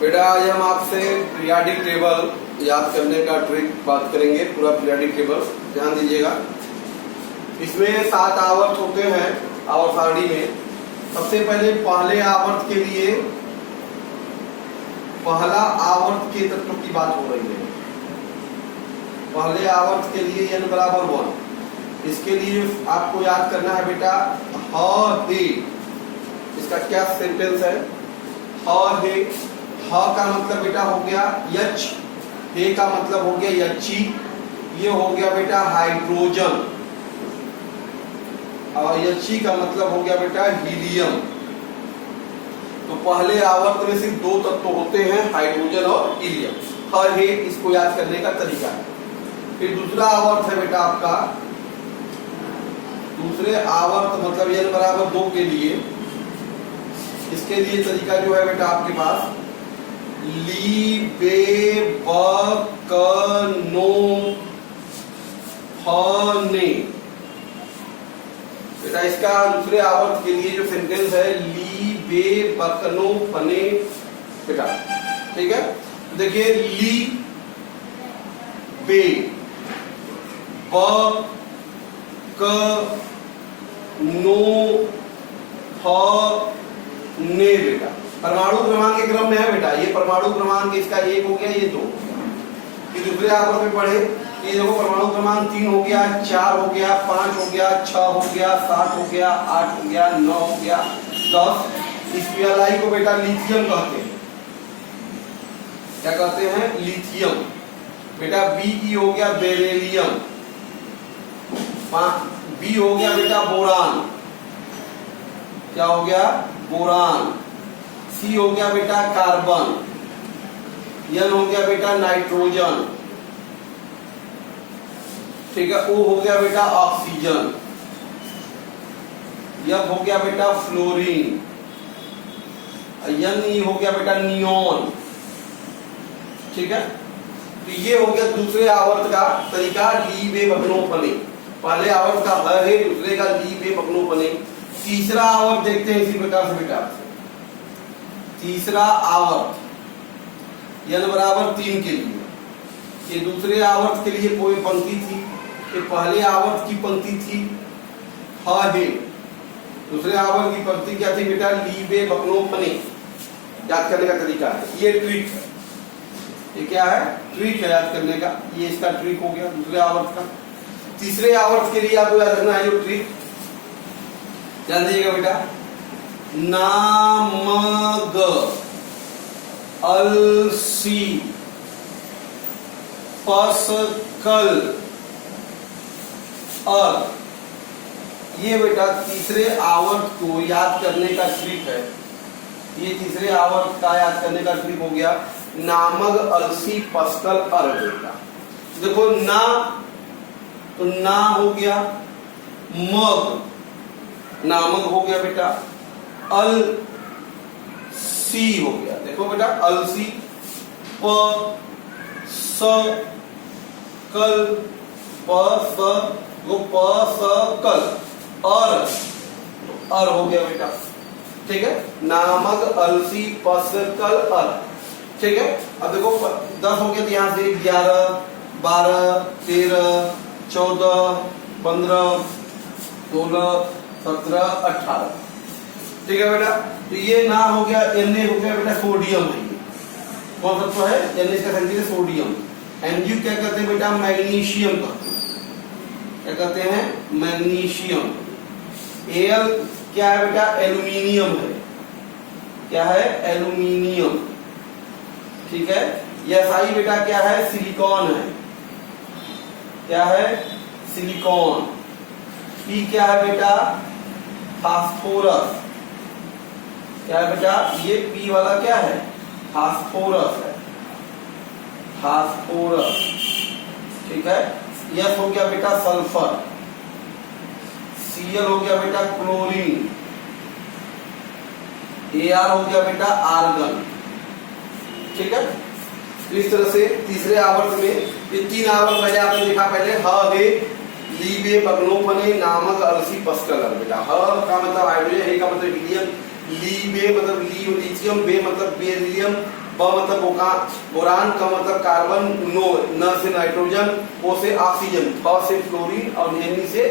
बेटा आज हम आपसे पीरियोडिक टेबल याद करने का ट्रिक बात करेंगे। पूरा पीरियोडिक टेबल ध्यान दीजिएगा। इसमें 7 आवर्त होते हैं आवर्त सारणी में। सबसे पहले पहले आवर्त के लिए पहला आवर्त के तत्व की बात हो रही है। पहले आवर्त के लिए n बराबर 1। इसके लिए आपको याद करना है बेटा ह हे। इसका क्या सेंटेंस है? ह हे। ह का मतलब बेटा हो गया यच, हे का मतलब हो गया यची, ये हो गया बेटा हाइड्रोजन, और यची का मतलब हो गया बेटा हीलियम। तो पहले आवर्त में सिर्फ 2 तत्व होते हैं, हाइड्रोजन और हीलियम। ह हे इसको याद करने का तरीका है। फिर दूसरा आवर्त है बेटा आपका, दूसरे आवर्त मतलब n बराबर 2 के लिए, इसके लिए तरीका जो है बेटा आपके पास ली बे ब क नो ह ने। बेटा इसका दूसरे आवर्त के लिए जो सेंटेंस है ली बे बकनो फने बेटा, ठीक है। देखिए ली बे ब क नो ह ने बेटा परमाणु क्रमांक के क्रम में है बेटा। ये परमाणु क्रमांक इसका 1 हो गया, ये 2। फिर दूसरे आवर्त में पढ़े ये देखो परमाणु क्रमांक 3 हो गया, 4 हो गया, 5 हो गया, 6 हो गया, 7 हो गया, 8 हो गया, 9 हो गया, 10। इस पीएलआई को बेटा लिथियम कहते हैं। क्या कहते हैं? लिथियम। बेटा बी की हो गया बेरिलियम, बी हो गया बेटा बोरान। क्या हो गया? बोरान। सी हो गया बेटा कार्बन, एन हो गया बेटा नाइट्रोजन, ठीक है। ओ हो गया बेटा ऑक्सीजन, एफ हो गया बेटा फ्लोरीन, एन हो गया बेटा नियोन, ठीक है। तो ये हो गया दूसरे आवर्त का तरीका ली बे बकनो फने। पहले आवर्त का ह है, दूसरे का ली बे बकनो फने। तीसरा आवर्त देखते हैं इसी प्रकार से बेटा। तीसरा आवर्त n बराबर 3 के लिए, ये दूसरे आवर्त के लिए कोई पंक्ति थी, ये पहले आवर्त की पंक्ति थी ह है। दूसरे आवर्त की पंक्ति क्या थी बेटा? ली बे बकनो फने। याद करने का तरीका है, ये ट्रिक है। ये क्या है? ट्रिक है याद करने का। ये इसका ट्रिक हो गया दूसरे आवर्त का। तीसरे आवर्त के लिए आपको याद रखना है जो ट्रिक, ध्यान दीजिएगा बेटा। नामग अलसी पसकल अर। ये बेटा तीसरे आवर्त को याद करने का ट्रिक है। ये तीसरे आवर्त का याद करने का ट्रिक हो गया नामग अलसी पसकल अर बेटा। देखो ना तो ना हो गया, मग नामक हो गया बेटा, अल सी हो गया। देखो बेटा अलसी, प स कल, प स वो प स कल, अर हो गया बेटा, ठीक है। नामक अलसी पसकल अर, ठीक है। अब देखो 10 हो गया तो यहां से 11 12 13 14 15 16 17 18, ठीक है बेटा। तो ये ना हो गया, एन हो गया बेटा सोडियम है। ये कौन तत्व है? एन इसका संकेत है सोडियम। एमयू क्या कहते हैं बेटा? मैग्नीशियम कहते हैं। क्या कहते हैं? मैग्नीशियम। एल क्या है बेटा? एल्यूमिनियम है। क्या है? एल्यूमिनियम, ठीक है। एसआई बेटा क्या है? सिलिकॉन है। क्या है? सिलिकॉन। पी क्या है बेटा? फास्फोरस। क्या है बेटा? ये पी वाला क्या है? फास्फोरस है, फास्फोरस, ठीक है। एस हो गया बेटा सल्फर, सीएल हो गया बेटा क्लोरीन, एआर हो गया बेटा आर्गन, ठीक है। इस तरह से तीसरे आवर्त में ये 3 आवर्त पहले आपने देखा, पहले ह है लीबे बगनो फने नामक अलसी पसकल बेटा। ह का मतलब हाइड्रोजन, हे का मतलब हीलियम, लीबे मतलब लिथियम, बे मतलब बेरिलियम, ब मतलब बोरान, का मतलब कार्बन, नो न से नाइट्रोजन, ओ से ऑक्सीजन, फ से फ्लोरीन और एन से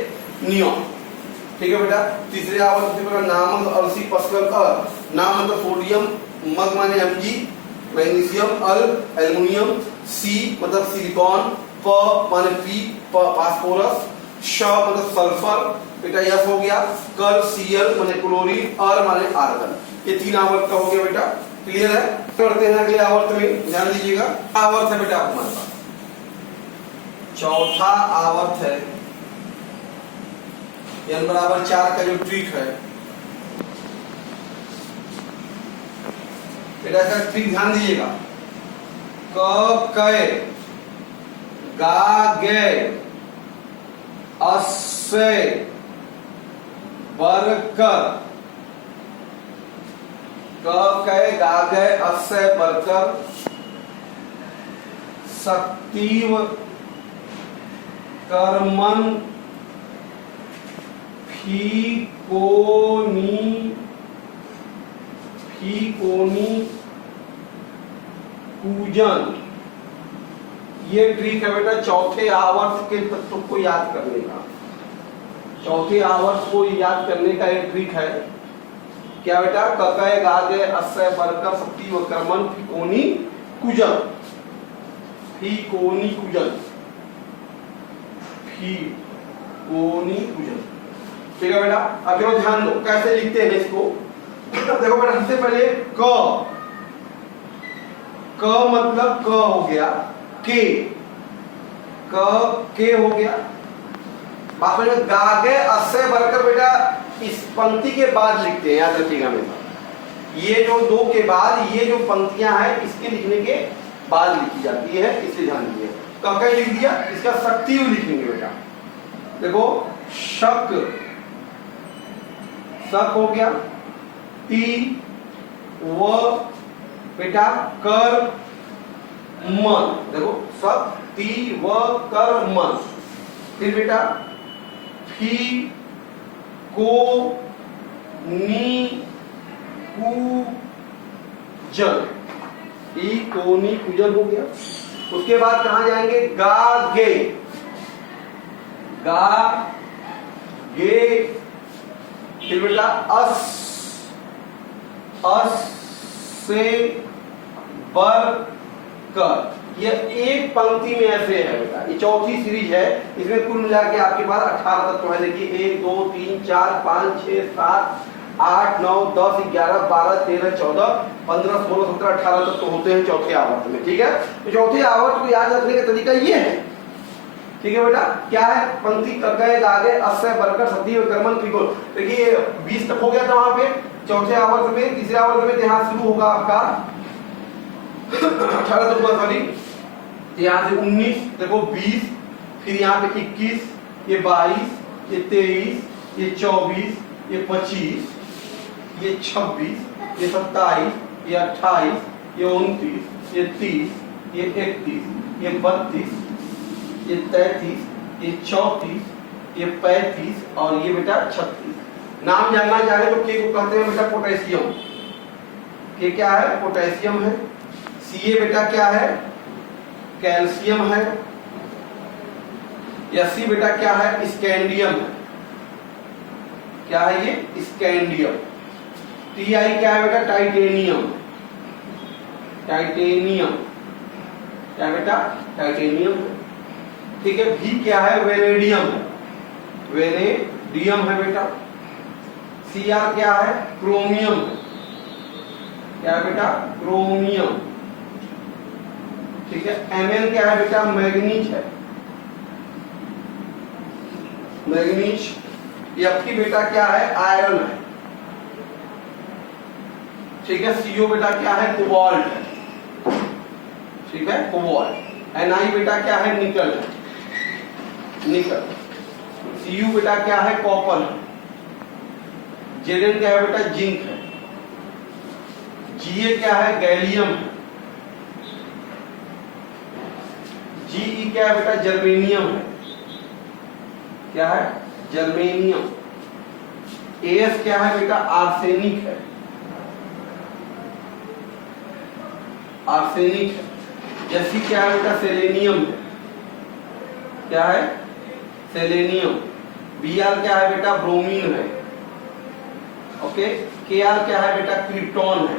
नियॉन। ठीक है बेटा। तीसरे आवर्त में नामक अलसी पसलक अ, नाम मतलब सोडियम, मग माने Mg, मैग्नीशियम, अल एल्युमिनियम, सी मतलब सिलिकॉन, प माने पी फास्फोरस, श मतलब सल्फर बेटा यस हो गया, कल Cl माने क्लोरीन, अर माने आर्गन। ये 3 आवर्त का हो गया बेटा। क्लियर है। करते हैं अगले आवर्त में, ध्यान दीजिएगा। आवर्त है बेटा हमारे पास चौथा आवर्त है n बराबर 4 का जो ट्रिक है बेटा, इसका ट्रिक ध्यान दीजिएगा। क कै गा गे अस्से बरकर, क कै गा गे अस्से बरकर, सक्तीव कर्मन फीकोनी पूजन। ये ट्रिक है बेटा चौथे आवर्त के तत्व को याद करने का। चौथे आवर्त को याद करने का एक ट्रिक है। क्या बेटा? ककय गागे अस्य बरकर सक्ति व कर्मन फीकोनी कुजन, फीकोनी कुजन, फीकोनी कुजन। ठीक है बेटा। अब देखो ध्यान दो कैसे लिखते हैं इसको। देखो बेटा सबसे पहले क मतलब क हो गया, के हो गया। बात में गागे अस्य बरकर बेटा इस पंक्ति के बाद लिखते हैं, याद रखिएगा हमेशा। ये जो दो के बाद ये जो पंक्तियां हैं इसके लिखने के बाद लिखी जाती है, इसलिए ध्यान दीजिए। ककय लिख दिया, इसका सक्ति लिखेंगे बेटा। देखो शक हो गया, ती व बेटा कर मन, देखो सक ती व कर मन। फिर बेटा फी को नी कु जन, ई कोनी कुजन हो गया। उसके बाद कहां जाएंगे? गा गे, फिर बेटा अस से बर कर। ये एक पंक्ति में ऐसे है बेटा। ये चौथी सीरीज है, इसमें कुल मिला के आपके पास 18 तत्व है। देखिए 1 2 3 4 5 6 7 8 9 10 11 12 13 14 15 16 17 18 तत्व होते हैं चौथे आवर्त में। ठीक है। तो चौथे आवर्त को याद रखने का तरीका ये है। ठीक है बेटा। क्या है? पंक्ति ककय गागे अस्य बरकर सक्ति व कर्मन फीको। देखिए 20 तक हो गया था वहां पे चौथे आवर्त में। तीसरे आवर्त में यहां शुरू होगा आपका 18 तक हुआ, सॉरी यहाँ से 19, देखो 20, फिर यहाँ पे 21, ये 22, ये 23, ये 24, ये 25, ये 26, ये 27, ये 28, ये 29, ये 30, ये 31, ये 32, ये 33, ये 34, ये 35 और ये बेटा 36। नाम जानना चाहे तो के को कहते हैं बेटा पोटेशियम। के क्या है? पोटेशियम है। सी बेटा क्या है? कैल्शियम है। या सी बेटा क्या है? स्कैंडियम है। क्या है ये? स्कैंडियम। टी आई क्या है बेटा? टाइटेनियम। टाइटेनियम क्या बेटा? टाइटेनियम है। ठीक है। भी क्या है? वेनेडियम है। वेनेडियम है बेटा। सी आर क्या है? क्रोमियम है। क्या है बेटा? क्रोमियम। ठीक है। Mn क्या है बेटा? मैग्नीज है। मैग्नीज। Fe बेटा क्या है? आयरन है। ठीक है। CO बेटा क्या है? कोबाल्ट है। ठीक है, कोबाल्ट। Na बेटा क्या है? निकल है। निकल। Cu बेटा क्या है? कॉपर है। Zn क्या है बेटा? जिंक है। Ga क्या है? गैलियम है। Ge क्या है बेटा? जर्मेनियम है। क्या है? जर्मेनियम। As क्या है बेटा? आर्सेनिक है। आर्सेनिक है। जैसी क्या है बेटा, सेलेनियम है। क्या है? सेलेनियम। Br क्या है बेटा, ब्रोमीन है। ओके, Kr क्या है बेटा, क्रिप्टॉन है।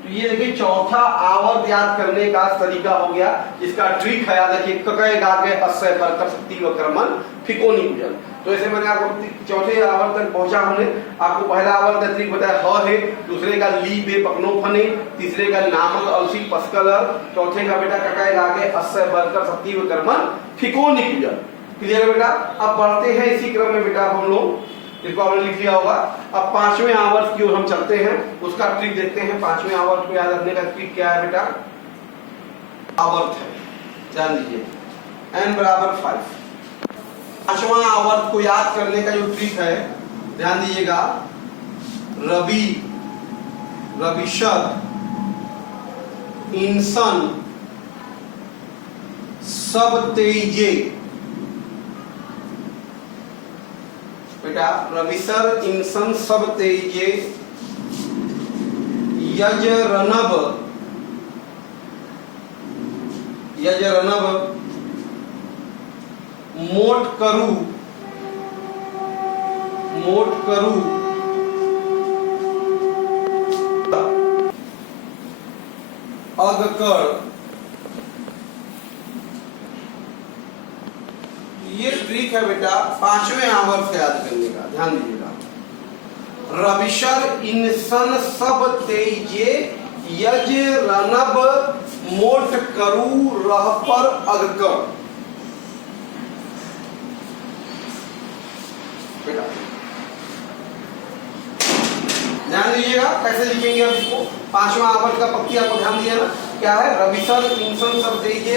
तो ये देखिए चौथा आवर्त याद करने का तरीका हो गया। इसका ट्रिक है, याद रखिए, ककय गागे अस्य परकर शक्ति व क्रमन फिको निकुंजन। तो ऐसे मैंने आपको चौथे आवर्त तक पहुंचा। हमने आपको पहला आवर्त का ट्रिक बताया, ह है, दूसरे का ली बे पकनो फने, तीसरे का नामक अलसी पस्कल, चौथे का बेटा ककय गागे अस्य परकर शक्ति व क्रमन फिको निकुंजन। क्लियर है बेटा? अब बढ़ते हैं इसी क्रम में बेटा हम लोग, इसको आपने लिख लिया होगा। अब पांचवें आवर्त की ओर हम चलते हैं, उसका ट्रिक देखते हैं। पांचवें आवर्त को याद रखने का ट्रिक क्या है बेटा? आवर्त है, जान लीजिए, n बराबर 5। पांचवा आवर्त को याद करने का जो ट्रिक है, ध्यान दीजिएगा, रवि, रविशर, इंसन, सब तेजे। बेटा रविसर, इंसन, सब तेजे, यज रनब, यज रनब, मोट करु, मोट करु, अगकर। ये ट्रिक है बेटा पांचवें आवर्त से याद करने का, ध्यान दीजिएगा। रविशर, इंसन, सब तेजे, यज रनब, मोट करु, रहपर, अगकर। बेटा ध्यान दीजिएगा कैसे लिखेंगे अब इसको। पांचवा आवर्त का पक्की आपको ध्यान दिया ना, क्या है? रविशर, इंसन, सब तेजे,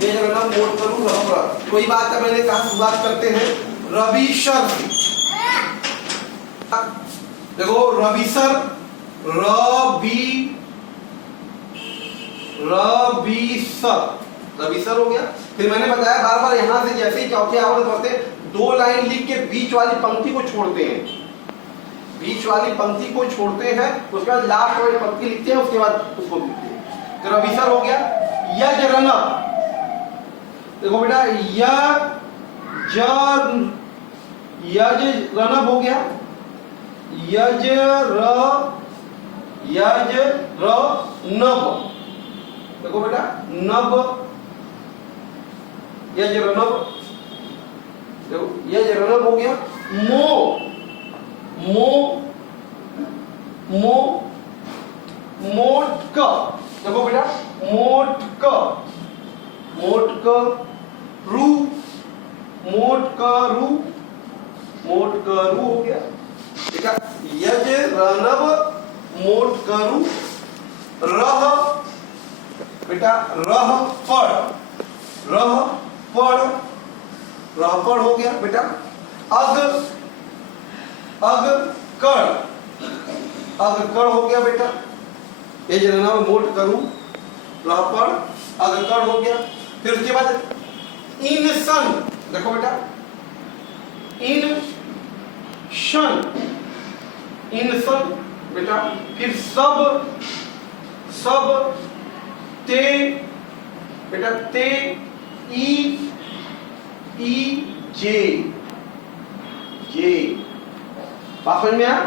ये जो ना मोट करूं रहपर। कोई बात है, मैंने कहा शुरुआत करते हैं रविशर। देखो रविशर, रविशर, रविशर हो गया। फिर मैंने बताया बार बार यहां से जैसे ही चौथे आवर्त पढ़ते हैं, दो लाइन लिख के बीच वाली पंक्ति को छोड़ते हैं, बीच वाली पंक्ति को छोड़ते हैं, उसके बाद लास्ट वाली पंक्ति लिखते हैं, उसके बाद उसको लिखते हैं। तो रविशर हो गया। यज रनब, देखो बेटा यज रनब हो गया। यज र नब, देखो बेटा नब, यज रनब, देखो यज रनब हो गया। मो, मोट क, देखो बेटा मोट क, रू, मोट करू, मोट करू हो गया। ठीक है, यज रनब, मोट करू, रह बेटा रह पढ़, रह पढ़, रह पढ़ हो गया बेटा। अग, अग कर, अग कर हो गया बेटा। यज रनब, मोट करू, रह पढ़, अग कर हो गया। फिर उसके बाद इंसन, देखो बेटा इन शन, इंसन बेटा। फिर सब, सब ते बेटा, ते ई जे, जे। बात समझ में आया?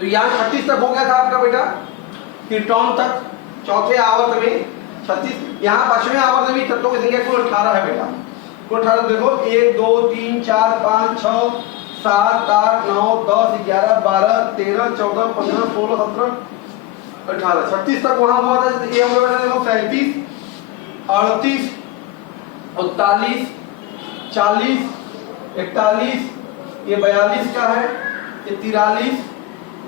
तो यहां 36 तक हो गया था आपका बेटा, कीटोन तक चौथे आवर्त में 36। यहाँ पांचवें आवर्त में तत्वों की संख्या कुल 18 है बेटा। कुल 18 देखो, 1 2 3 4 5 6 7 8 9 10 11 12 13 14 15 16 17 18 36 तक वहां हुआ था। ये हम लोग देखो 37 38 39 40 41, ये 42 का है, ये 43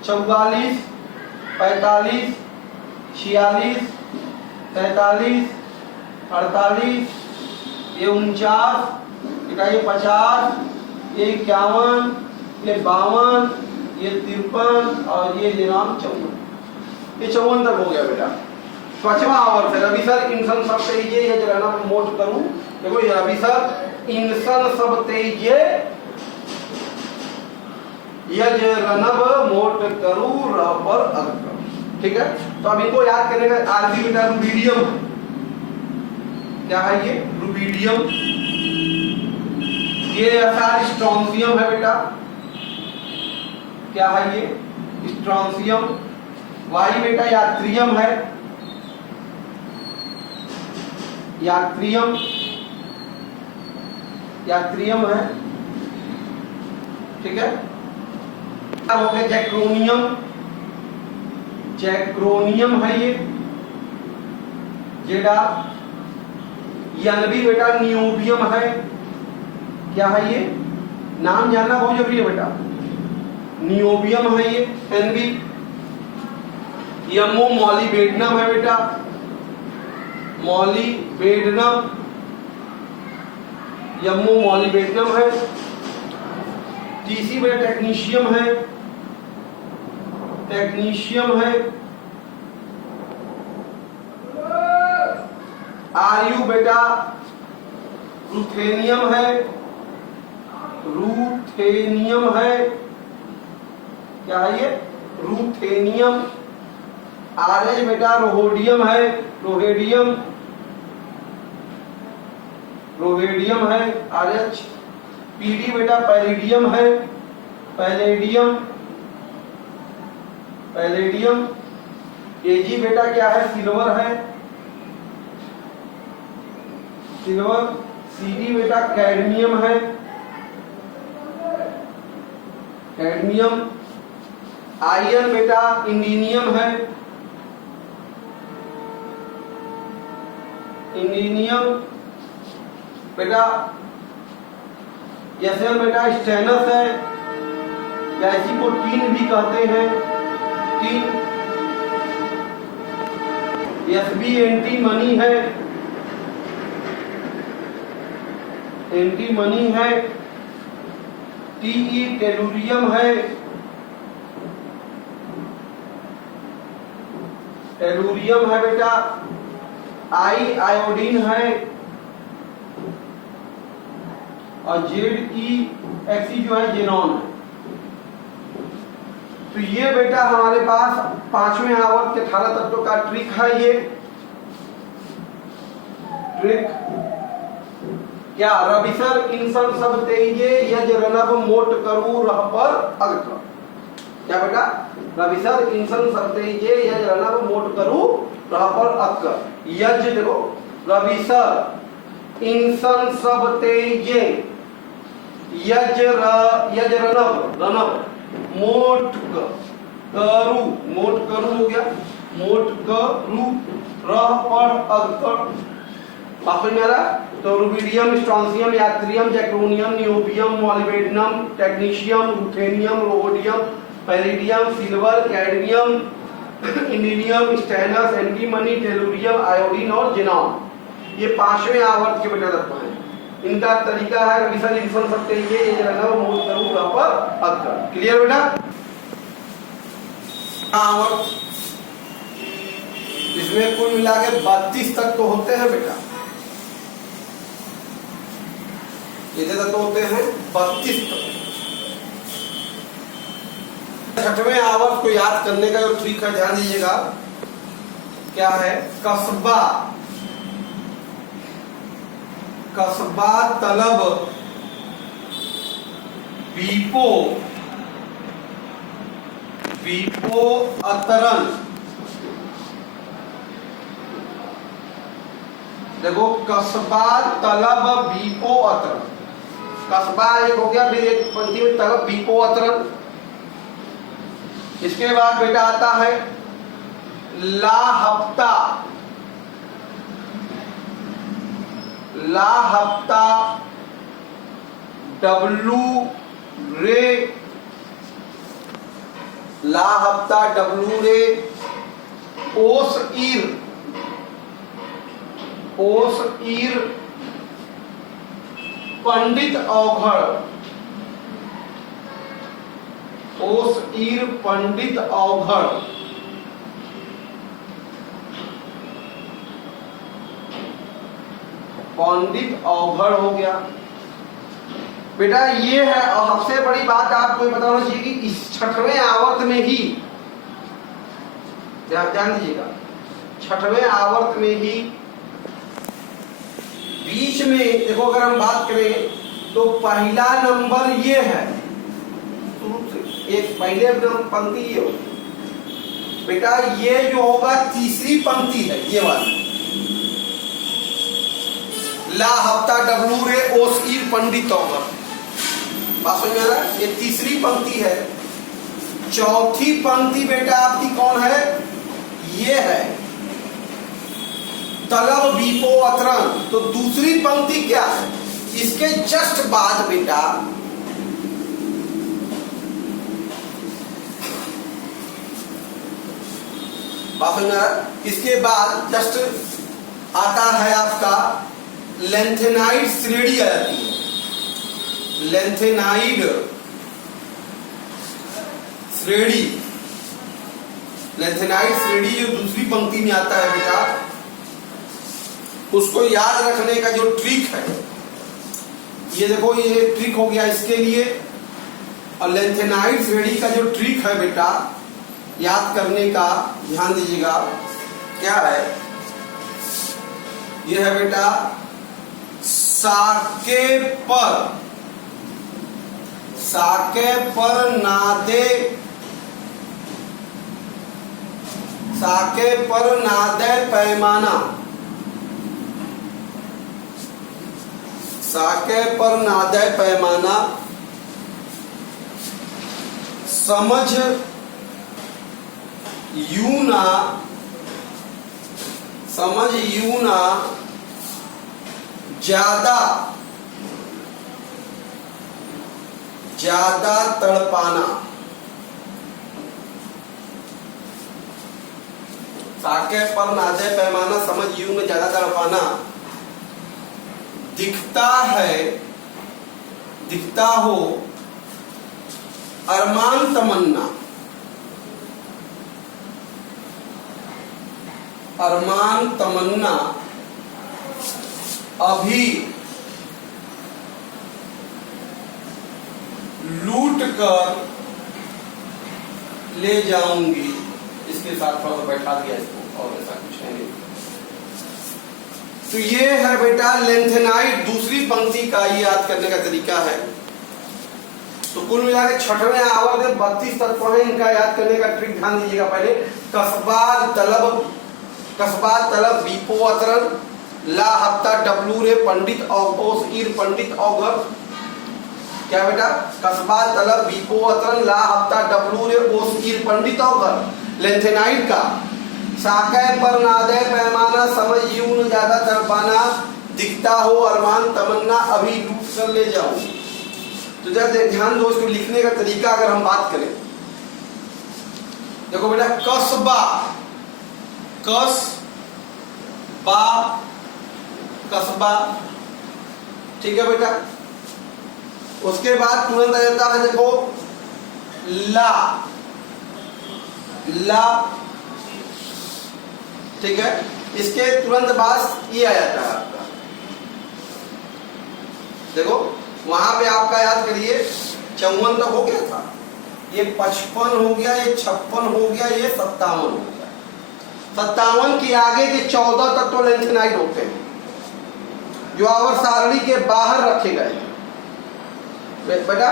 44 45 46 43 48, ये 49, ये 50, ये 51, ये 52, ये 53 और ये जनाब 54। ये 54 तक हो गया बेटा। पांचवा आवर्त है रवि सर इंसन सब तेजे, ये जो ना मोट करूं, देखो ये रवि सर इंसन सब तेजे, यज रनब मोट करू रह पर अग। ठीक है। तो अब इनको याद करने का आरबी बेटा रुबिडियम, क्या है ये रुबिडियम, ये एसआर स्ट्रोंसियम है बेटा, क्या है ये स्ट्रोंसियम, वाई बेटा यात्रियम है, यात्रियम, यात्रियम है, ठीक है। हो गया जैक्रोनियम, जैक्रोनियम है ये जेडा, यानबी बेटा नियोबियम है, क्या है ये नाम जानना बहुत जरूरी है बेटा, नियोबियम है ये एनबी, यमो मॉलिबेडनम है बेटा, मॉलिबेडनम, यमो मॉलिबेडनम है, टीसी बेटा टेक्नीशियम है, टेक्नीशियम है, आरयू बेटा रूथेनियम है, रूथेनियम है, क्या है ये रूथेनियम, आरएच बेटा रोहोडियम है, रोहेडियम, रोहेडियम है आरएच, पीडी बेटा पैलेडियम है, पैलेडियम, पैलेडियम, एजी बेटा क्या है सिल्वर है, सिल्वर, सीडी बेटा कैडमियम है, कैडमियम, आयरन बेटा इंडिनियम है, इंडिनियम बेटा, एसएल बेटा स्टेनस है, या इसी को टीन भी कहते हैं, टीन, एसबी एंटीमनी है, एंटीमनी है, टीई टेलुरियम है, टेलुरियम है बेटा, आई आयोडीन है, और जेड ई एक्सी जो है जेनॉन है। तो ये बेटा हमारे पास पांचवें आवर्त के 18 तत्वों का ट्रिक है, ये ट्रिक क्या रविसर इंसन सब तेजे यज रनब मोट करू रह पर अग्र, क्या बेटा रविसर इंसन सब तेजे यज रनब मोट करू रह पर अग्र, यज देखो रविसर इंसन सब तेजे यज रनब, रनब मोट करू, मोट करू हो गया, मोट करू रह पर अग्र, वापस में आ रहा। तो rubidium, strontium, yttrium, zirconium, niobium, molybdenum, technetium, ruthenium, rhodium, palladium, silver, cadmium, indium, stannous, antimony, tellurium, iodine और जेनॉन, ये पांचवें आवर्त के बेटा तत्व हैं। इनका तरीका है रविसर इंसन सब तेजे ये रनब मोट करू रह पर अग्र, क्लियर बेटा। आवर्त इसमें कुल मिला के 32 तत्व होते हैं बेटा, कितने तत्व होते हैं 32 तत्व। छठवें आवर्त को याद करने का जो ट्रिक है ध्यान दीजिएगा, क्या है कस्बा, कस्बा तलब बीपो, बीपो अतरन, देखो कस्बा तलब बीपो अतरन, कस्बा एक हो गया, फिर एक पंक्ति में तलब बीपो अतरन, इसके बाद बेटा आता है ला हफ्ता, ला हफ्ता डब्लू रे, ला हफ्ता डब्लू रे, ओस ईर, ओस ईर पंडित अवघड़, ओस ईर पंडित अवघड़, पंडित अवघड़ हो गया बेटा। ये है, और सबसे बड़ी बात आपको बताना चाहिए कि इस छठवें आवर्त में ही ध्यान दीजिएगा, छठवें आवर्त में ही बीच में देखो, अगर हम बात करें तो पहला नंबर ये है, शुरू से एक पहले पंक्ति ये होगी बेटा, ये जो होगा तीसरी पंक्ति है, ये वाली ला हफ्ता डब्लू रे ओस ईर पंडित होगा, बात समझ में आ रहा है? ये तीसरी पंक्ति है। चौथी पंक्ति बेटा आपकी कौन है? ये है तलब बीपो अतरन। तो दूसरी पंक्ति क्या है? इसके जस्ट बाद बेटा बात समझ में आ रहा है? इसके बाद जस्ट आता है आपका लेंथेनाइड श्रेणी आ जाती है, लेंथेनाइड श्रेणी। लेंथेनाइड श्रेणी जो दूसरी पंक्ति में आता है बेटा, उसको याद रखने का जो ट्रिक है, ये देखो ये ट्रिक हो गया इसके लिए। और लेंथेनाइड श्रेणी का जो ट्रिक है बेटा याद करने का, ध्यान दीजिएगा, क्या है? ये है बेटा साके पर नादे, साके पर नादे पैमाना, साके पर नादे पैमाना, समझ यूं ना, समझ यूं ना ज्यादा ज्यादा तड़पाना। साके पर नादे पैमाना, समझ यूं में ज्यादा तड़पाना। दिखता है, दिखता हो अरमान तमन्ना, अरमान तमन्ना अभी लूट कर ले जाऊंगी। इसके साथ थोड़ा सा बैठा दिया इसको, और ऐसा कुछ है नहीं। तो ये है बेटा लेंथेनाइड दूसरी पंक्ति का ये याद करने का तरीका है। तो कुल मिला के छठवें आवर्त में 32 तत्व हैं, इनका याद करने का ट्रिक ध्यान दीजिएगा। पहले कस्बा तलब बीपो अतरन, ला हफ्ता डब्लू रे पंडित ओस ईर पंडित औगर। क्या बेटा? कस्बा तलब बीपो अतरन, ला हफ्ता डब्लू रे ओस ईर पंडित औगर। लेंथेनाइड का साके पर नादे पैमाना, समझ यूं ज्यादा तड़पाना, दिखता हो अरमान तमन्ना अभी लूट कर ले जाऊं। तो जब ध्यान दो, इसको लिखने का तरीका अगर हम बात करें, देखो बेटा कस्बा, कस्बा, कस्बा, ठीक है बेटा। उसके बाद तुरंत आ जाता है देखो ला, ला, ठीक है। इसके तुरंत बाद ये आ जाता है आपका, देखो वहां पे आपका याद करिए 54 तक हो गया था, ये 55 हो गया, ये 56 हो गया, ये 57 हो गया। 57 के आगे के 14 तक तो लेंथेनाइड होते हैं जो आवर्त सारणी के बाहर रखे गए हैं बेटा,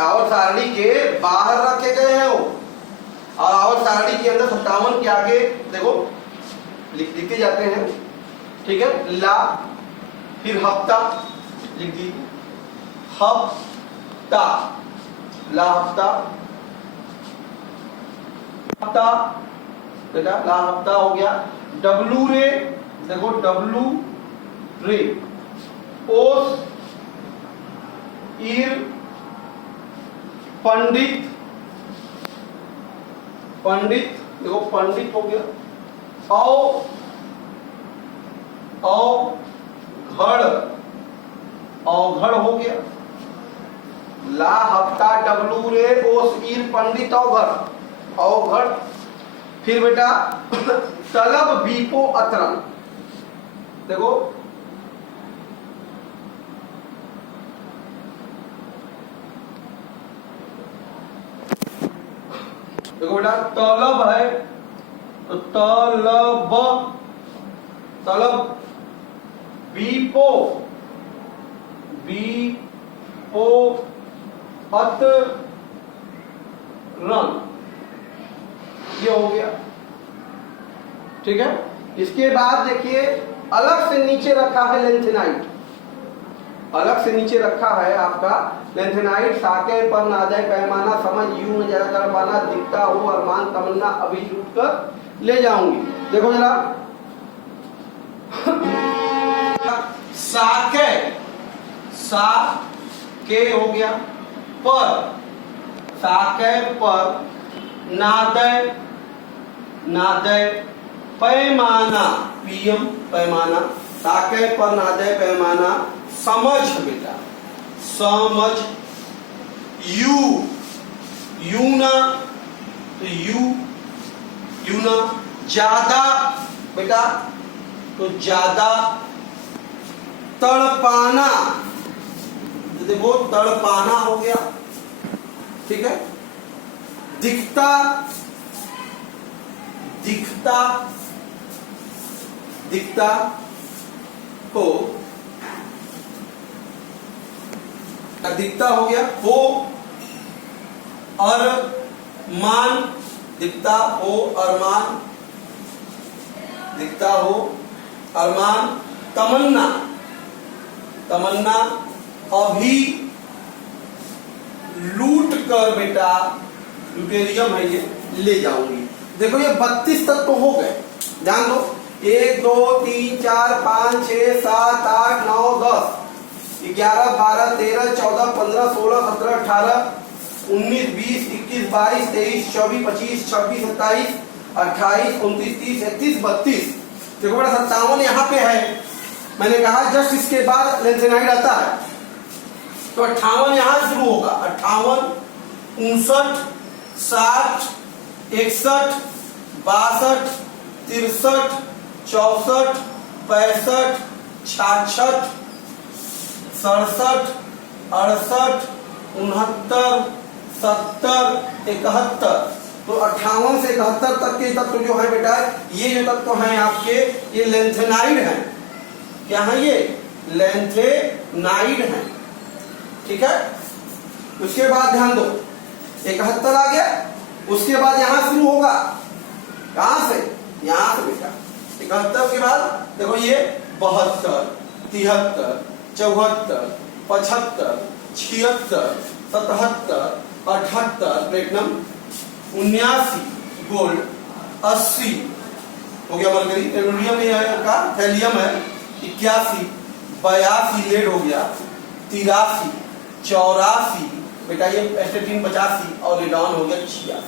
आवर्त सारणी के बाहर रखे गए हैं वो। और आवर्त सारणी के अंदर 57 के आगे देखो लिखते जाते हैं, ठीक है। ला, फिर हफ्ता लिख दी, हफ्ता, ला हफ्ता, हफ्ता बेटा, ला हफ्ता हो गया। डब्लू रे, देखो डब्लू रे, ओस ईर पंडित, पंडित देखो पंडित हो गया। औ घड़, औघड़ हो गया। ला हफ्ता डब्लू रे ओस ईर पंडित औघड़, औघड़। फिर बेटा तलब बीपो अतरन, देखो देखो बेटा तलब है, तो तलब, तलब, बीपो, बीपो अतरन, ये हो गया। ठीक है। इसके बाद देखिए अलग से नीचे रखा है लेंथेनाइट, अलग से नीचे रखा है आपका लेंथेनाइट। साके पर नादे पैमाना समझ यूं न जरा कर पाना, दिखता हो अरमान तमन्ना अभी लूट कर ले जाऊंगी। देखो जरा साके, साके हो गया, पर, साके पर नादे, नादे पैमाना, पीएम पैमाना, साके पर नादे पैमाना, समझ बेटा, समझ, यू, यूना, तो यूना, ज्यादा बेटा, तो ज्यादा, तड़पाना, तो देखो तड़पाना हो गया। ठीक है। दिखता, दिखता, दिखता हो, दिखता हो गया, हो अरमान, दिखता हो अरमान, दिखता हो अरमान, तमन्ना, तमन्ना अभी लूट कर बेटा, लुटेरियम है ये, ले जाऊंगी। देखो ये 32 तक तो हो गए, ध्यान दो, 1 2 3 4 5 6 7 8 9 10 11 12 13 14 15 16 17 18 19 20 21 22 23 24 25 26 27 28 29 30 31 32। देखो बड़ा 57 यहाँ पे है, मैंने कहा जस्ट इसके बाद लेंथेनाइट आता है, तो 58 यहाँ शुरू होगा, 58 59 60 61 62 63 64 65 66 67 68 69 70 71। तो 58 से 71 तक के तत्व जो है बेटा, ये जो तत्व हैं आपके, ये लेंथेनाइड हैं। क्या है ये? लेंथेनाइड हैं। ठीक है। उसके बाद ध्यान दो, 71 आ गया, उसके बाद यहां शुरू होगा, कहां से? यहां से बेटा। 71 के बाद देखो ये 72 73 74 75 76 77 78 प्लेटिनम, 79 गोल्ड, 80 हो गया मरकरी, एल्यूमिनियम का थैलियम है, 81 82 लेड हो गया, 83 84 बेटा ये एस्टेटिन 85 और लेडॉन हो गया 86।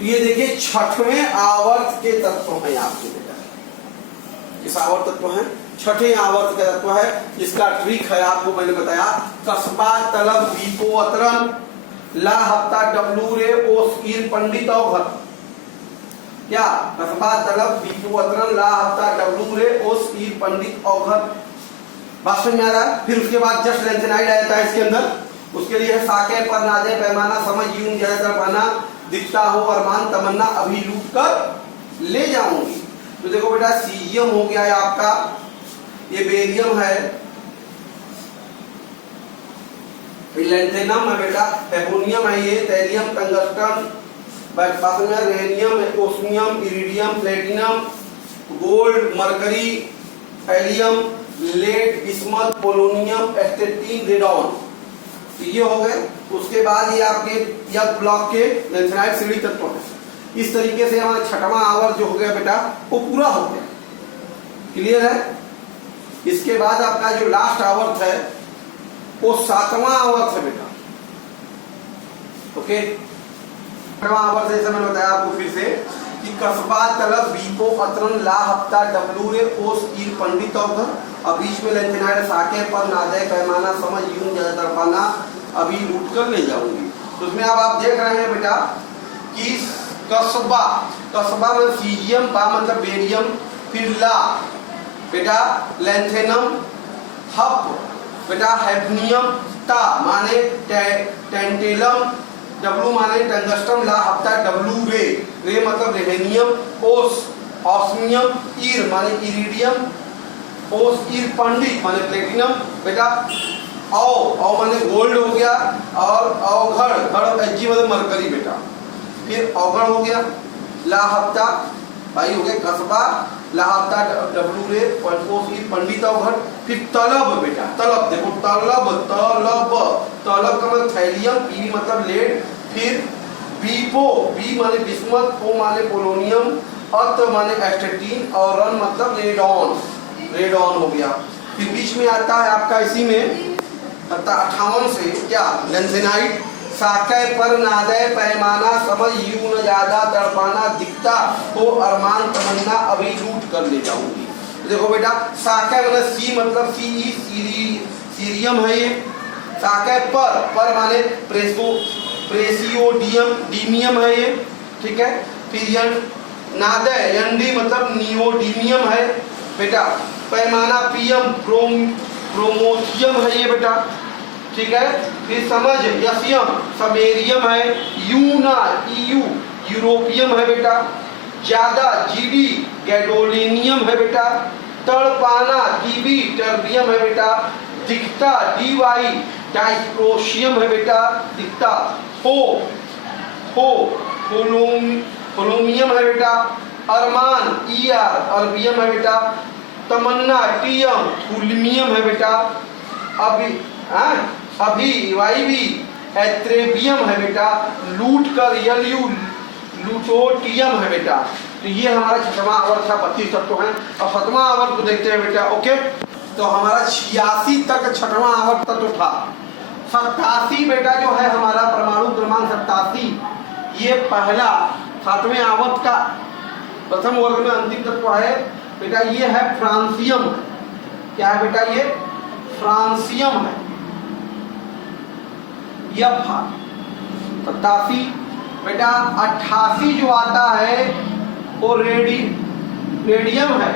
ये देखिए छठवें आवर्त के तत्व हैं आपके बेटा, इस आवर्त तत्व है, छठे आवर्त का तत्व है। इसका ट्रिक है, आपको मैंने बताया, कस्बा तलब बीपो अतरन ला हफ्ता डब्लू रे ओस ईर पंडित और घर। क्या? कस्बा तलब बीपो अतरन ला हफ्ता डब्लू रे ओस ईर पंडित और घर। बात समझ में आ रहा है? फिर उसके बाद जस्ट लेंथेनाइड आता है इसके अंदर, उसके लिए साके पर नादे पैमाना समझ यूं ज्यादा पाना, दिखता हो अरमान तमन्ना अभी लूट कर ले जाऊंगी। तो देखो बेटा सीजियम हो गया है आपका, ये बेरियम है, लेंथेनम है बेटा, एपोनियम है ये, thallium tungsten, rhenium, osmium, iridium, platinum, gold, mercury, helium, lead, bismuth, polonium, astatine, radon, ये हो गए। उसके बाद ये आपके यक ब्लॉक के लेंथेनाइड सीढ़ी तत्व है। इस तरीके से हमारा छठवां आवर्त जो हो गया बेटा वो पूरा हो गया। क्लियर है? इसके बाद आपका जो लास्ट आवर्त है वो सातवां आवर्त है बेटा। ओके, छठवां आवर्त जैसे मैंने बताया आपको फिर से कि कस्बा तलब बीपो अतरन ला हफ्ता डब्लू रे ओस ईर पंडित और अब बीच में लेंथेनाइड साके पर नादे पैमाना समझ यूं ज्यादा पाना अभी लूट कर ले जाऊंगी। तो उसमें अब आप देख रहे हैं बेटा कि कस्बा, कस्बा में सीजियम, बा मतलब बेरियम, फिर ला बेटा लेंथेनम, हप बेटा हैफनियम, ता माने टेंटेलम, डब्लू माने टंगस्टन, ला हफ्ता डब्लू रे, रे मतलब रेहेनियम, ओस ऑस्मियम, ईर माने इरिडियम, ओस ईर पंडित माने प्लेटिनम बेटा, औ माने गोल्ड हो गया, और अवघड़ घड़ एजी मतलब मरकरी बेटा, फिर अवघड़ हो गया, ला हफ्ता भाई हो गया कस्बा, ला हफ्ता डब्लू रे, ओस ईर पंडित अवघड़, फिर तलब बेटा, तलब देखो तलब तलब तलब का मतलब थैलियम, पी मतलब लेड, फिर बीपो, बी माने बिस्मत, पो माने पोलोनियम, अत माने एस्टेटीन, और रन मतलब रेडॉन, रेडॉन हो गया। फिर बीच में आता है आपका इसी में 58 से क्या लेंसेनाइट, साकै पर नादय पैमाना समझ यूं न ज्यादा तड़पाना दिखता हो अरमान तमन्ना अभी लूट कर ले जाऊंगी। देखो बेटा साकै मतलब सी मतलब सीरियम है ये, साकै पर माने प्रेसियोडियम डीमियम है ये, ठीक है। फिर नादय एनडी मतलब नियोडीमियम है बेटा, पैमाना पीएम प्रोमोथियम है ये बेटा, ठीक है। फिर समझ यसियम समेरियम है, यूना ईयू यूरोपियम है बेटा, ज्यादा जीडी गैडोलिनियम है बेटा, तड़पाना डीबी टर्बियम है बेटा, दिखता डीवाई डाइक्रोशियम है बेटा, दिखता होलोमियम है बेटा, अरमान ईआर अरबियम है बेटा, तमन्ना टीएम थुलमियम है बेटा, अभी वाईबी एत्रेबियम है बेटा, लूट कर यलयू लूटोटियम है बेटा। तो ये हमारा 6वां आवर्त था, 32 तत्व हैं। और 7वां आवर्त को देखते हैं बेटा, ओके। तो हमारा 86 तक 6वां आवर्त तत्व था। 87 बेटा जो है हमारा परमाणु क्रमांक 87, ये पहला 7वें आवर्त का प्रथम वर्ग में अंतिम तत्व है बेटा, ये है फ्रांसियम। क्या है बेटा? ये फ्रांसियम है। यह 87 बेटा। 88 जो आता है वो रेडियम है।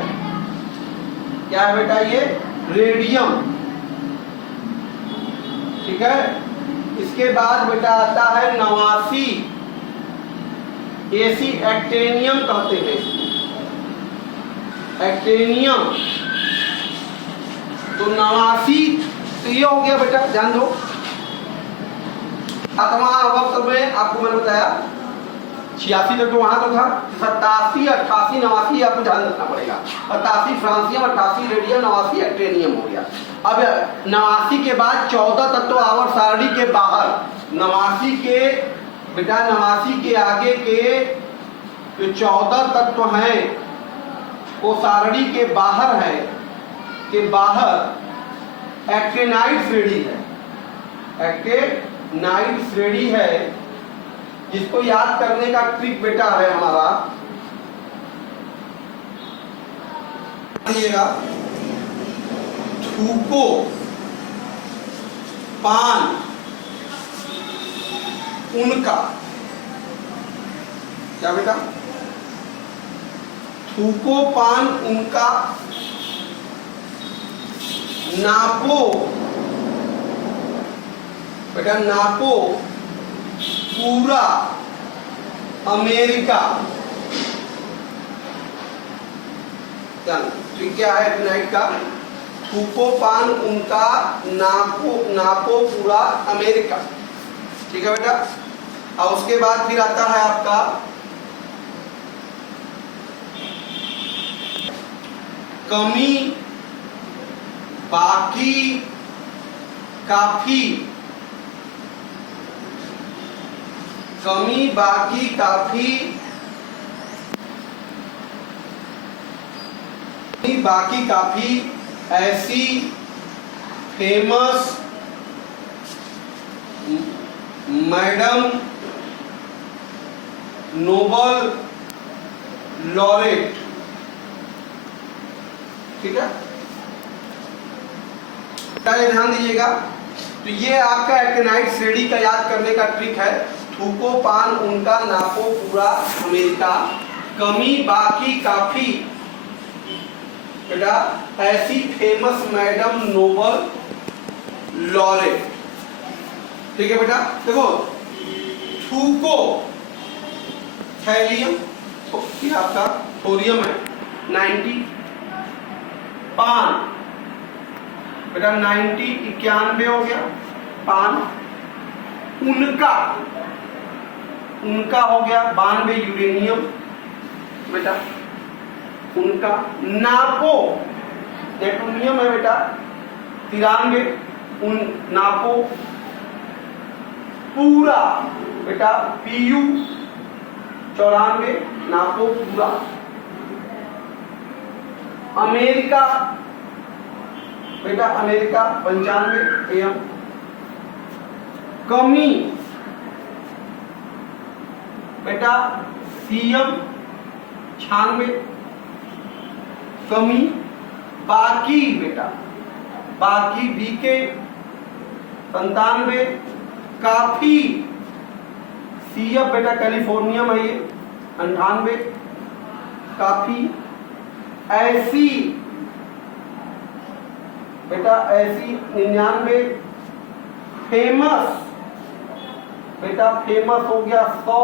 क्या है बेटा? ये रेडियम, ठीक है। इसके बाद बेटा आता है 89, एसी एक्टेनियम कहते हैं, एक्टेनियम। तो 89 तो ये हो गया बेटा, ध्यान दो। 7वां वक्त में आपको मैंने बताया 86 तक तो वहां तो था, 87, 88, 89 आपको ध्यान रखना पड़ेगा। 87 फ्रांसियम, 88 रेडियम, 89 एक्टेनियम हो गया। अब 89 के बाद 14 तत्व आवर्त सारणी के बाहर, 89 के बेटा 89 के आगे के जो 14 तत्व हैं वो सारणी के बाहर है, के बाहर एक्टेनाइट श्रेणी है, एक्टेनाइट श्रेणी है। जिसको याद करने का ट्रिक बेटा है हमारा, देखिएगा, थूको पान उनका, क्या बेटा? थूको पान उनका, नापो बेटा, नापो पूरा अमेरिका। क्या है एक्टेनाइट का? थूको पान उनका, नापो पूरा अमेरिका, ठीक है बेटा। और उसके बाद फिर आता है आपका कमी बाकी काफी, कमी बाकी काफी, बाकी काफी ऐसी फेमस मैडम नोबल लॉरेट, ठीक है। ध्यान दीजिएगा। तो ये आपका एक्टेनाइट श्रेणी का याद करने का ट्रिक है। थूको पान उनका, नापो पूरा अमेरिका, कमी बाकी काफी बेटा ऐसी फेमस मैडम नोबल लॉरेट, ठीक है बेटा। देखो थूको थैलियम, ये आपका थोरियम है 90। पान बेटा 90 91 हो गया पान। उनका हो गया 92 यूरेनियम बेटा उनका। नापो नेटोनियम है बेटा 93 उन नापो। पूरा बेटा पीयू 94 नापो पूरा। अमेरिका बेटा अमेरिका 95 एम। कमी बेटा सीएम 96 कमी। बाकी बेटा बाकी बीके 97। काफी सीएफ बेटा कैलिफोर्नियम है ये 98 काफी। ऐसी बेटा ऐसी 99। फेमस बेटा फेमस हो गया 100।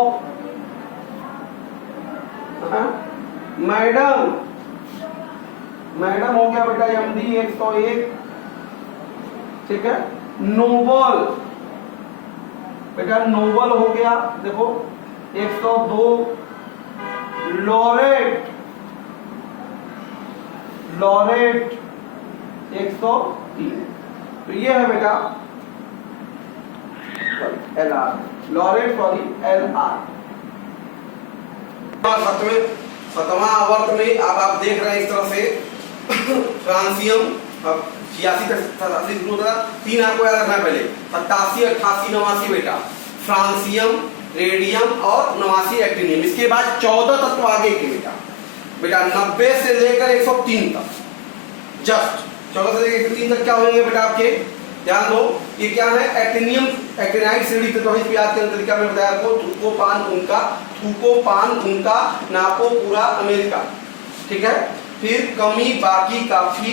मैडम हो गया बेटा एमडी 101 ठीक है। नोबल बेटा नोबल हो गया देखो 102। लॉरेट 103। तो ये है बेटा LR लॉरेट सॉरी LR। सतवां आवर्त में अब आप देख रहे हैं इस तरह से फ्रांसियम 86 तक 87 शुरू होता था। 3 आपको याद रखना पहले 87 88 89 बेटा फ्रांसियम रेडियम और 89 एक्टिनियम। इसके बाद 14 तत्व आगे के बेटा 90 से लेकर 103 तक जस्ट 14 से लेकर 103 तक क्या होंगे बेटा आपके ध्यान दो। ये क्या है एक्टिनियम एक्टिनाइड श्रेणी तत्व। इस याद करने का तरीका मैंने बताया आपको। थूको पान उनका नापो पूरा अमेरिका ठीक है। फिर कमी बाकी काफी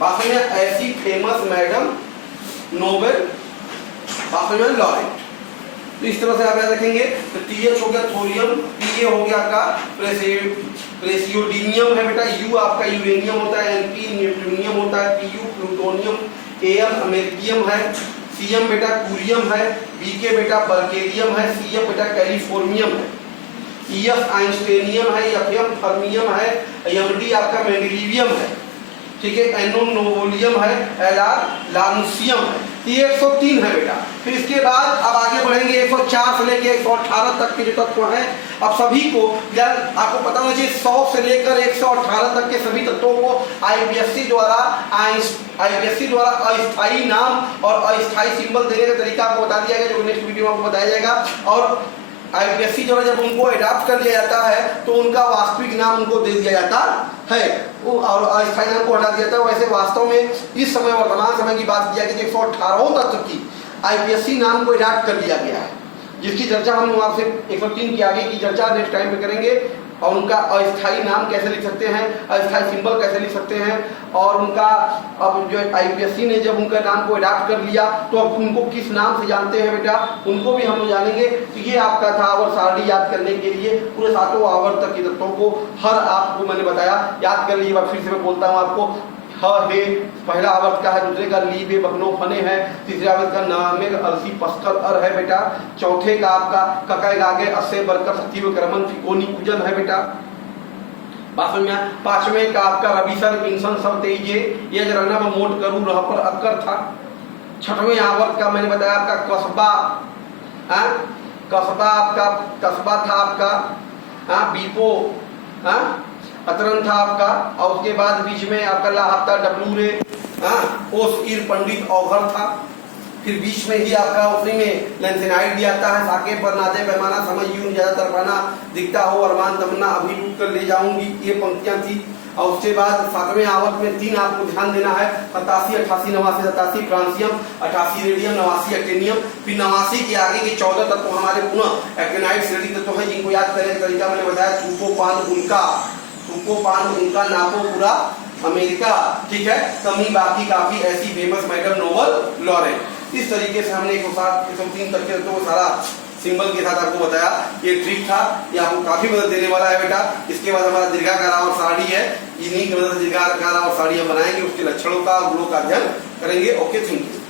बाकी में ऐसी फेमस मैडम नोबेल बाकी में लॉरेट। तो इस तरह से आप याद रखेंगे। तो TH हो गया थोरियम, PA हो गया आपका प्रेसियोडिनियम है बेटा। U आपका यूरेनियम होता है। NP नेप्ट्यूनियम होता है। PU plutonium. AM अमेरिकियम है। CM बेटा कुरियम है। BK बेटा बर्केलियम है। CF बेटा कैलिफोर्नियम है। EF आइंस्टीनियम है। FM फर्मियम है। MD आपका मेंडेलिवियम है ठीक है। NO नोवोलियम है। LR लानुसियम है। ये 103 है बेटा। फिर इसके बाद अब आगे बढ़ेंगे 104 से लेकर 118 तक के जो तत्व हैं। अब सभी को आपको पता होना चाहिए 100 से लेकर 118 तक के सभी तत्वों को IPSC द्वारा अस्थायी नाम और अस्थायी सिंबल देने का तरीका आपको बता दिया गया जो नेक्स्ट वीडियो में आपको बताया जाएगा। और IPSC द्वारा जब उनको अडॉप्ट कर लिया जाता है तो उनका वास्तविक नाम उनको दे दिया जाता है और अस्थायी नाम को हटा दिया जाता है। वैसे वास्तव में इस समय वर्तमान समय की बात किया गई 118 तत्व की IPSC नाम को अडॉप्ट कर लिया गया है जिसकी चर्चा हम आपसे 103 की आगे की चर्चा नेक्स्ट टाइम पे करेंगे। और उनका अस्थायी नाम कैसे लिख सकते हैं, अस्थायी सिंबल कैसे लिख सकते हैं और उनका अब जो IPSC ने जब उनका नाम को अडॉप्ट कर लिया तो अब उनको किस नाम से जानते हैं बेटा उनको भी हम लोग जानेंगे। तो ये आपका था आवर्त सारणी याद करने के लिए पूरे 7 आवर्त तक के तत्वों को हर आपको मैंने बताया याद कर लीजिए। फिर से मैं बोलता हूँ आपको हे पहला आवर्त का है, दूसरे का ली बे बकनो फने है, तीसरे आवर्त का नामे अलसी पस्कर अर है बेटा, चौथे का आपका ककाय गागे असे बरकर सतीव क्रमन फिकोनी पूजन है बेटा। पांचवें का आपका रविसर इंसन सब तेजे ये जरना में मोट करूं रह पर अक्कर था। छठवें आवर्त का मैंने बताया आपका कस्बा आपका कस्बा था आपका बीपो अतरन था आपका। और उसके बाद बीच में आपका लाहता डब्लू रे ओस ईर पंडित औघर था। फिर बीच में ही आपका उसी में लेंथेनाइड भी आता है। साके पर नादे पैमाना समझ यूं ज्यादातर पाना दिखता हो अरमान तमन्ना अभी टूट कर ले जाऊंगी ये पंक्तियां थी। और उसके बाद 7वें आवर्त में 3 आपको ध्यान देना है 87 88 89 87 फ्रांसियम 88 रेडियम 89 एक्टिनियम। फिर 89 के आगे के 14 तत्व हमारे पुनः एक्टिनाइड श्रेणी तत्व है जिनको याद करने का तरीका मैंने बताया। थूको पान उनका नापो पूरा अमेरिका ठीक है। कमी बाकी काफी ऐसी फेमस मैडम नोबल लॉरेट। इस तरीके से हमने 107 103 तक के तो सारा सिंबल के साथ आपको बताया। ये ट्रिक था, ये आपको काफी मदद देने वाला है बेटा। इसके बाद हमारा दीर्घाकार और सारणी है, इन्हीं की मदद से दीर्घाकार और सारणी हम बनाएंगे, उसके लक्षणों का, गुणों का अध्ययन करेंगे। Okay, thank you.